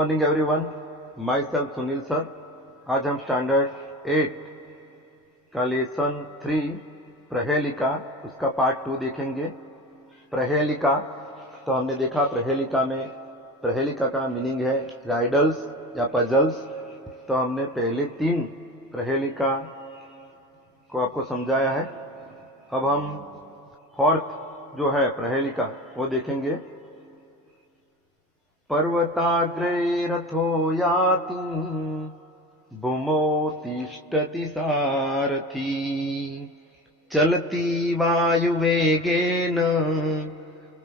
Morning everyone, my self Sunil sir. आज हम standard 8 का लेसन 3 प्रहेलिका उसका पार्ट 2 देखेंगे। प्रहेलिका तो हमने देखा, प्रहेलिका का मीनिंग है राइडल्स या पजल्स। तो हमने पहले 3 प्रहेलिका को आपको समझाया है। अब हम फोर्थ जो है प्रहेलिका वो देखेंगे। पर्वताग्रे रथो याति भूमौ तिष्ठति सारथी चलति वायुवेगेन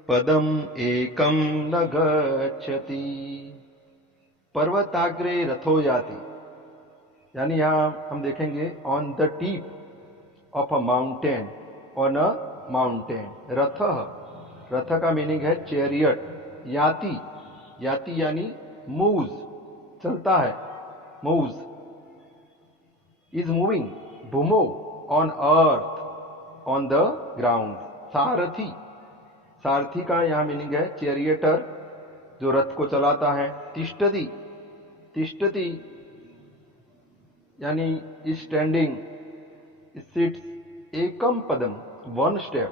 पदम एकम न गच्छति। पर्वताग्रे रथो याति यानी यहाँ हम देखेंगे on the tip of a mountain, on a mountain. रथ का मीनिंग है चैरियट। याति यानी मूव्स, चलता है, मूव्स, इज मूविंग। भूमो on earth, on the ground. सारथी का यहां मीनिंग है चैरियटर, जो रथ को चलाता है। तिष्ठति यानी is standing, seats. Ekam Padma one step,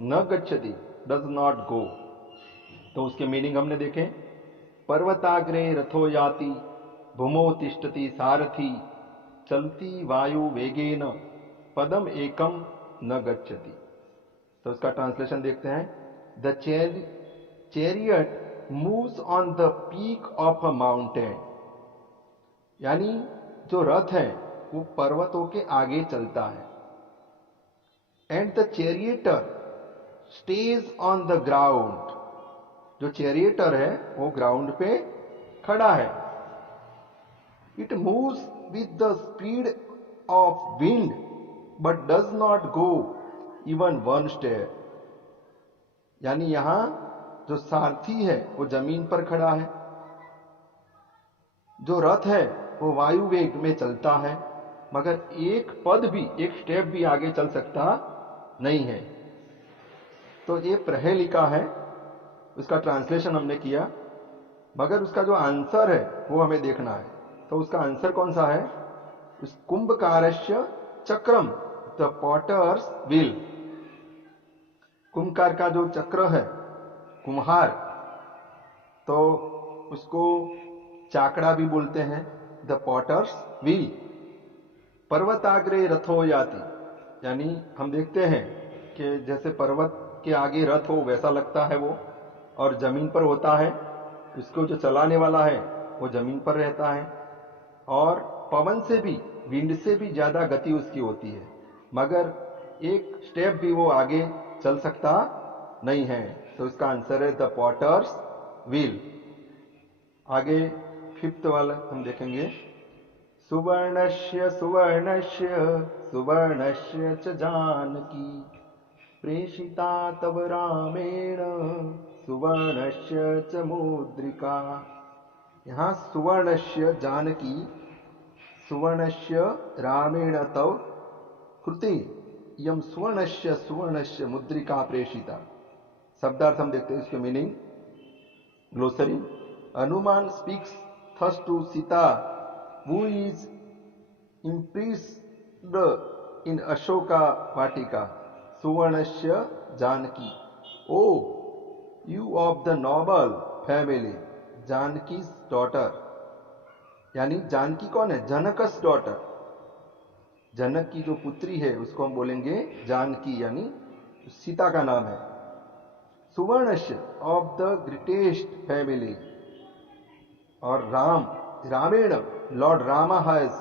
न गच्छति डज नॉट गो। तो उसके मीनिंग हमने देखे। पर्वताग्रे रथो याति भूमौ तिष्ठति सारथी चलती वायु वेगेन पदम एकम न गच्छति। तो उसका ट्रांसलेशन देखते हैं। The chariot moves on the peak of a mountain, यानी जो रथ है वो पर्वतों के आगे चलता है। And the charioteer stays on the ground, जो चैरियटर है वो ग्राउंड पे खड़ा है। It moves with the speed of wind but does not go even one step. यानी यहां जो सारथी है वो जमीन पर खड़ा है, जो रथ है वो वायु वेग में चलता है, मगर एक पद भी, एक स्टेप भी आगे चल सकता नहीं है। तो ये प्रहेलिका है, उसका ट्रांसलेशन हमने किया, मगर उसका जो आंसर है वो हमें देखना है। तो उसका आंसर कौन सा है? उस कुंभकारस्य चक्रम द पॉटर्स व्हील। कुंभकार का जो चक्र है, कुम्हार, तो उसको चाकड़ा भी बोलते हैं, द पॉटर्स व्हील। पर्वताग्रे रथो याति, यानी हम देखते हैं कि जैसे पर्वत के आगे रथ हो वैसा लगता है वो, और जमीन पर होता है। इसको जो चलाने वाला है वो जमीन पर रहता है, और पवन से भी, विंड से भी ज्यादा गति उसकी होती है, मगर एक स्टेप भी वो आगे चल सकता नहीं है। तो इसका आंसर है द पॉटर्स व्हील। आगे फिफ्थ वाला हम देखेंगे। सुवर्णस्य सुवर्णस्य सुवर्णस्य च जानकी प्रेषिता तव रामेण सुवर्णस्य च मुद्रिका। यहाँ सुवर्णस्य जानकी, सुवर्णस्य रामेण तव कृते यम सुवर्णस्य मुद्रिका प्रेषिता। शब्दार्थ हम देखते हैं, इसके meaning glossary. Hanuman speaks thus to Sita who is imprisoned in Ashoka Vatika. Suvarnasya Janaki. Oh, you of the noble family, Janaki's daughter. यानी जानकी कौन है? जनकस डॉटर। जनक की जो पुत्री है उसको हम बोलेंगे जानकी, यानी सीता का नाम है। सुवर्णस्य ऑफ द ग्रेटेस्ट फैमिली, और रामेण, Lord Rama has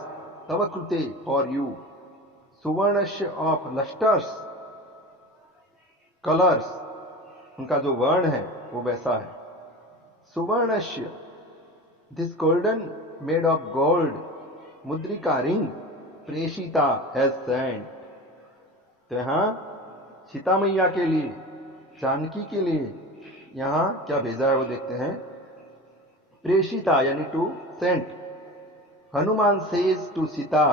tava krute for you. Suvarnasya of lustres, colors, उनका जो वर्ण है वो वैसा है। सुवर्णस्य, this golden made of gold, मुद्रिका रिंग, प्रेषिता has sent। तो यहाँ सीता मैया के लिए, जानकी के लिए यहाँ क्या भेजा है वो देखते हैं। प्रेषिता यानी to sent. Hanuman says to Sita,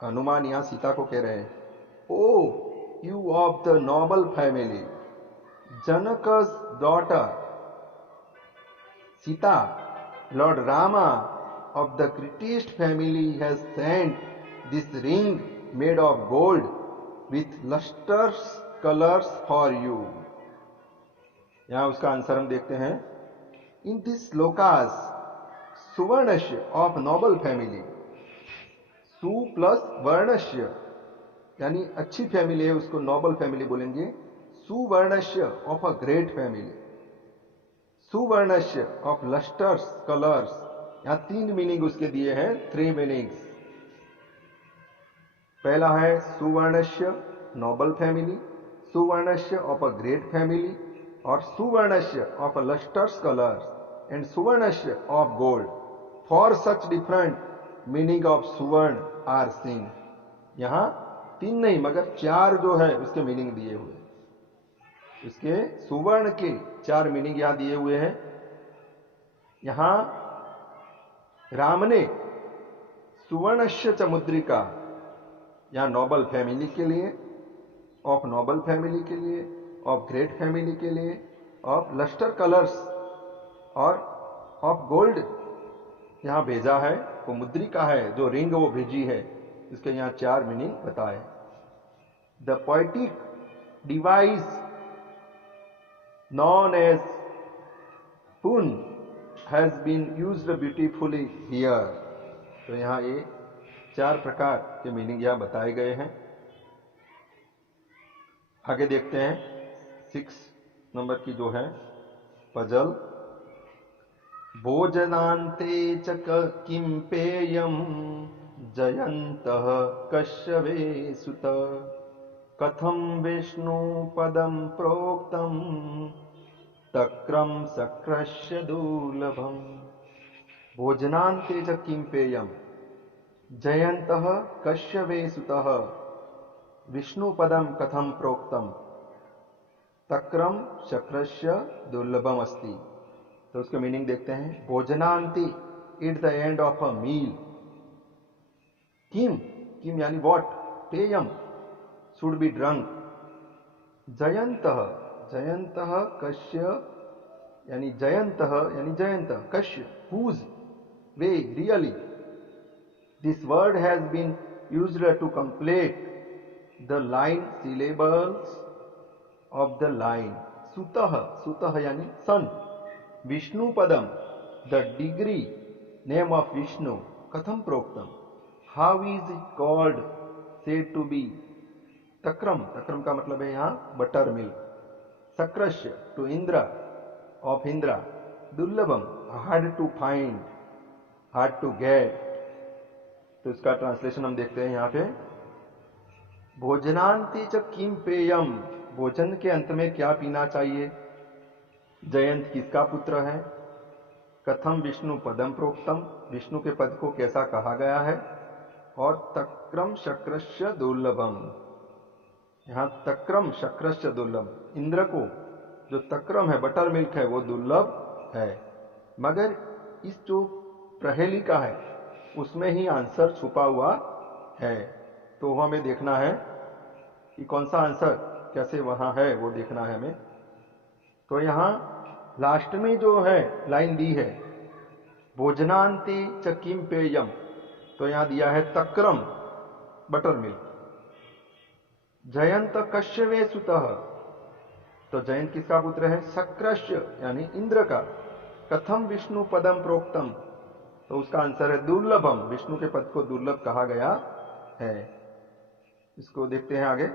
Hanuman यहां सीता को कह रहे हैं, O you of the noble family, Janaka's daughter, Sita Lord Rama of the greatest family has sent this ring made of gold with lustrous colors for you. यहां उसका आंसर हम देखते हैं. In this lokas सुवर्णस्य of noble family. सु plus वर्णस्य यानी अच्छी फैमिली है, उसको नोबल फैमिली बोलेंगे. सुवर्णस्य ऑफ अ ग्रेट फैमिली. सुवर्णस्य ऑफ लस्टर्स कलर्स. यहां 3 मीनिंग उसके दिए हैं, 3 मीनिंग्स. पहला है सुवर्णस्य नोबल फैमिली, सुवर्णस्य ऑफ अ ग्रेट फैमिली और सुवर्णस्य ऑफ अ लस्टर्स कलर्स एंड सुवर्णस्य of gold. For such different meaning of सुवर्ण आर सीन. यहां 3 नहीं मगर 4 जो है उसके मीनिंग दिए हुए. इसके सुवर्ण के 4 मीनिंग यहां दिए हुए हैं. यहां राम ने सुवर्णस्य च मुद्रिका यहां नोबल फैमिली के लिए, ऑफ नोबल फैमिली के लिए, ऑफ ग्रेट फैमिली के लिए, ऑफ लस्टर कलर्स और ऑफ गोल्ड यहां भेजा है. वो मुद्रिका है जो रिंग वो भेजी है. इसके यहां 4 मीनिंग बताए. The poetic device known as pun has been used beautifully here. तो यहां ये 4 प्रकार के मीनिंग यहां बताए गए हैं. आगे देखते हैं 6 नंबर की जो है पजल. भोजनान्ते च किं पेयम् जयन्तः कश्यपे सुत कथं विष्णुपदं प्रोक्तं तक्रं सक्रस्य दुर्लभम्. भोजनान्ते च किं पेयम् जयन्तः कश्यपे सुतः विष्णुपदं कथं प्रोक्तं तक्रम शक्रस्य दुर्लभम अस्ति. तो उसका मीनिंग देखते हैं. भोजनांति at the end of a meal. किम किम यानी व्हाट. पेयम शुड बी ड्रंक. जयंतः जयंतः कश्य यानी जयंतः यानी जयंत कश्य whose way really. This word has been used to complete the line syllables of the line. सुतः सुतः यानी सन. विष्णु पदम the degree name of Vishnu. कथम प्रोक्तम how is it called said to be. तक्रम तक्रम का मतलब है यहां बटर मिल्क. सक्रस्य टू इंद्र ऑफ इंद्रा. दुर्लभम hard to find hard to get. तो इसका ट्रांसलेशन हम देखते हैं यहां पे. भोजनांति च किम पेयम. भोजन के अंत में क्या पीना चाहिए. जयंत किसका पुत्र है. कथम विष्णु पदम प्रोक्तम विष्णु के पद को कैसा कहा गया है. और तक्रम शक्रस्य दुर्लभम. यहां तक्रम शक्रस्य दुर्लभ. इंद्र को जो तक्रम है बटर मिल्क है वो दुर्लभ है. मगर इस जो प्रहेलिका है उसमें ही आंसर छुपा हुआ है. तो हमें देखना है कि कौन सा आंसर कैसे वहां है वो देखना है हमें. तो यहां लास्ट में जो है लाइन दी है भोजनांते च किम पेयम. तो यहां दिया है तक्रम बटर मिल्क. जयंत कश्यपे सुतः. तो जयंत किसका पुत्र है. सक्रस्य यानी इंद्र का. कथम विष्णु पदम प्रोक्तम. तो उसका आंसर है दुर्लभम. विष्णु के पद को दुर्लभ कहा गया है. इसको देखते हैं आगे.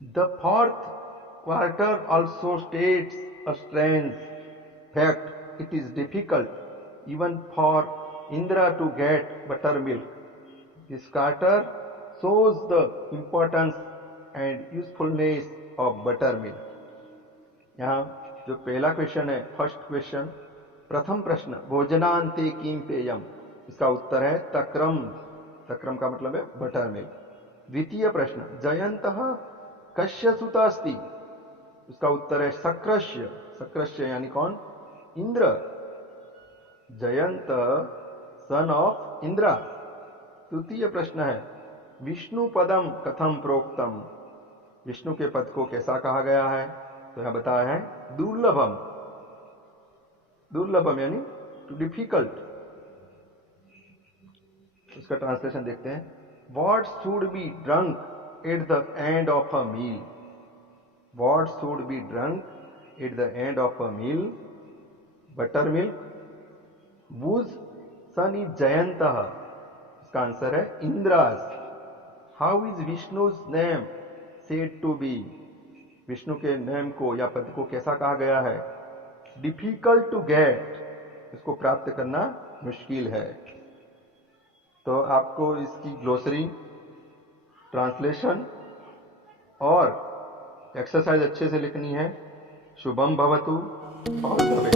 The 4th quarter also states a strange fact. It is difficult even for Indra to get buttermilk. This quarter shows the importance and usefulness of buttermilk. यहाँ जो पहला क्वेश्चन है फर्स्ट क्वेश्चन प्रथम प्रश्न भोजनांते किम पेयम. इसका उत्तर है तक्रम. तक्रम का मतलब है बटर मिल्क. द्वितीय प्रश्न जयंतः कस्य सुत अस्ति. उसका उत्तर है सक्रस्य. सक्रस्य यानी कौन. इंद्र. Jayant son of Indra. तृतीय प्रश्न है विष्णु पदम कथम प्रोक्तम. विष्णु के पद को कैसा कहा गया है. तो यहां बताया है दुर्लभम. दुर्लभम यानी टू डिफिकल्ट। उसका ट्रांसलेशन देखते हैं। What should be drunk at the end of a meal? What should be drunk at the end of a meal? Buttermilk, whose son is Jayantah? इसका आंसर है इंद्रास। How is Vishnu's name said to be? Vishnu के name को या पद को कैसा कहा गया है? डिफिकल्ट टू गेट, इसको प्राप्त करना मुश्किल है। तो आपको इसकी ग्लोसरी, ट्रांसलेशन और एक्सरसाइज अच्छे से लिखनी है। शुभम भवतु, ऑल द बेस्ट।